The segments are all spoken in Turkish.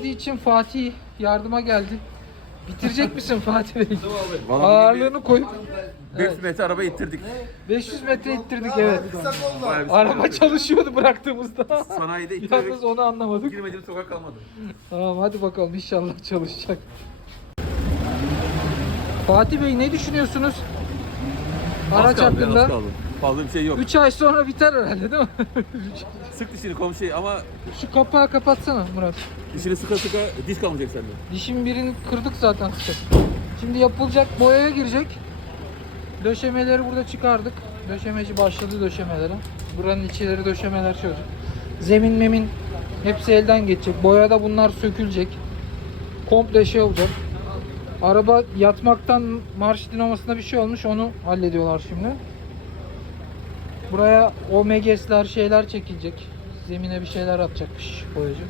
bitiremediği için Fatih yardıma geldi. Bitirecek misin Fatih Bey? Ağırlığını koyup 500 metre araba ittirdik. 500 metre ittirdik evet. Bayağı bir Araba çalışıyordu bıraktığımızda. Sanayide ittirdik. Yalnız onu anlamadık. Girmediğim sokak kalmadı. Tamam hadi bakalım inşallah çalışacak. Fatih Bey ne düşünüyorsunuz? Araç kaldı, az hakkında. kaldı. Fazla bir şey yok. 3 ay sonra biter herhalde değil mi? Sık dişini komşu ama Şu kapağı kapatsana Murat. dişini sıka sıka diş kalmayacak sende. Dişin birini kırdık zaten sıkı. Şimdi yapılacak boyaya girecek. Döşemeleri burada çıkardık. Döşemeci başladı döşemelere. Buranın içleri döşemeler çocuk. Zemin memin hepsi elden geçecek. Boyada bunlar sökülecek. Komple şey olacak. Araba yatmaktan marş dinamasında bir şey olmuş. Onu hallediyorlar şimdi. Buraya omegesler şeyler çekilecek. Zemine bir şeyler atacakmış boyacı.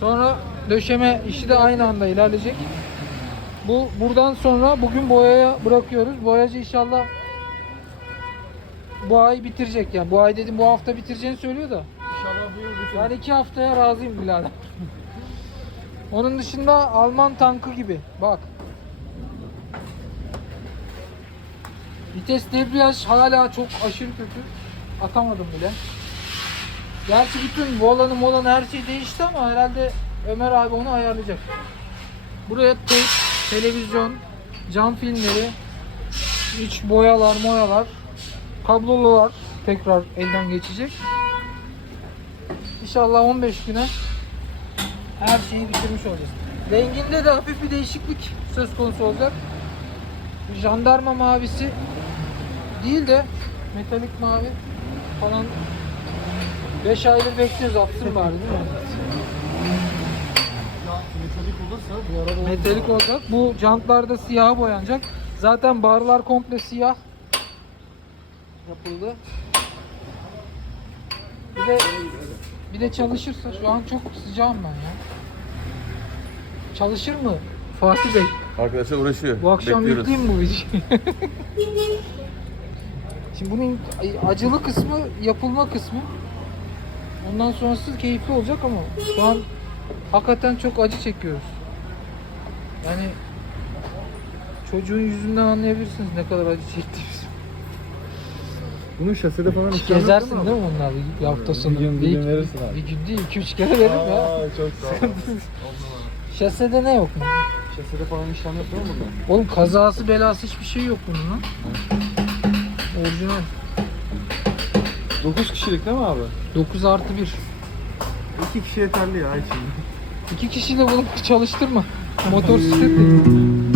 Sonra döşeme işi de aynı anda ilerleyecek. Bu buradan sonra bugün boyaya bırakıyoruz. Boyacı inşallah bu ay bitirecek yani. Bu ay dedim bu hafta bitireceğini söylüyor da. İnşallah bu yıl bitirir. Ben iki haftaya razıyım birader. Onun dışında Alman tankı gibi. Bak. Vites debriyaj hala çok aşırı kötü. Atamadım bile. Gerçi bütün volanı molanı her şey değişti ama herhalde Ömer abi onu ayarlayacak. Buraya teyp, televizyon, cam filmleri, iç boyalar, moyalar, kablolular tekrar elden geçecek. İnşallah 15 güne her şeyi bitirmiş olacağız. Renginde de hafif bir değişiklik söz konusu olacak. Jandarma mavisi değil de metalik mavi falan 5 aydır bekliyoruz atsın bari değil mi? Ya metalik olursa bu araba Metalik olacak. Bu jantlar da siyaha boyanacak. Zaten barlar komple siyah yapıldı. Bir de bir de çalışırsa şu an çok sıcağım ben ya. Çalışır mı Fatih Bey? Arkadaşlar uğraşıyor. Bu akşam Bekliyoruz. yükleyeyim mi bu videoyu? Şimdi bunun acılı kısmı yapılma kısmı. Ondan sonrası keyifli olacak ama şu an hakikaten çok acı çekiyoruz. Yani çocuğun yüzünden anlayabilirsiniz ne kadar acı çektiğimizi. Bunun şasede falan yok Gezersin mi değil mi onlarla bir hafta sonu? Bir gün- bir gün verirsin abi. Bir gün değil, iki üç kere veririm ya. Aa, çok sağ ol. Şasede ne yok mu? Şasede falan işlem yok değil mi burada? Oğlum kazası belası hiçbir şey yok bunun lan. Orijinal. 9 kişilik değil mi abi? 9 artı 1. 2 kişi yeterli ya içinde. İki kişi de bunu çalıştırma. Motosiklet değil.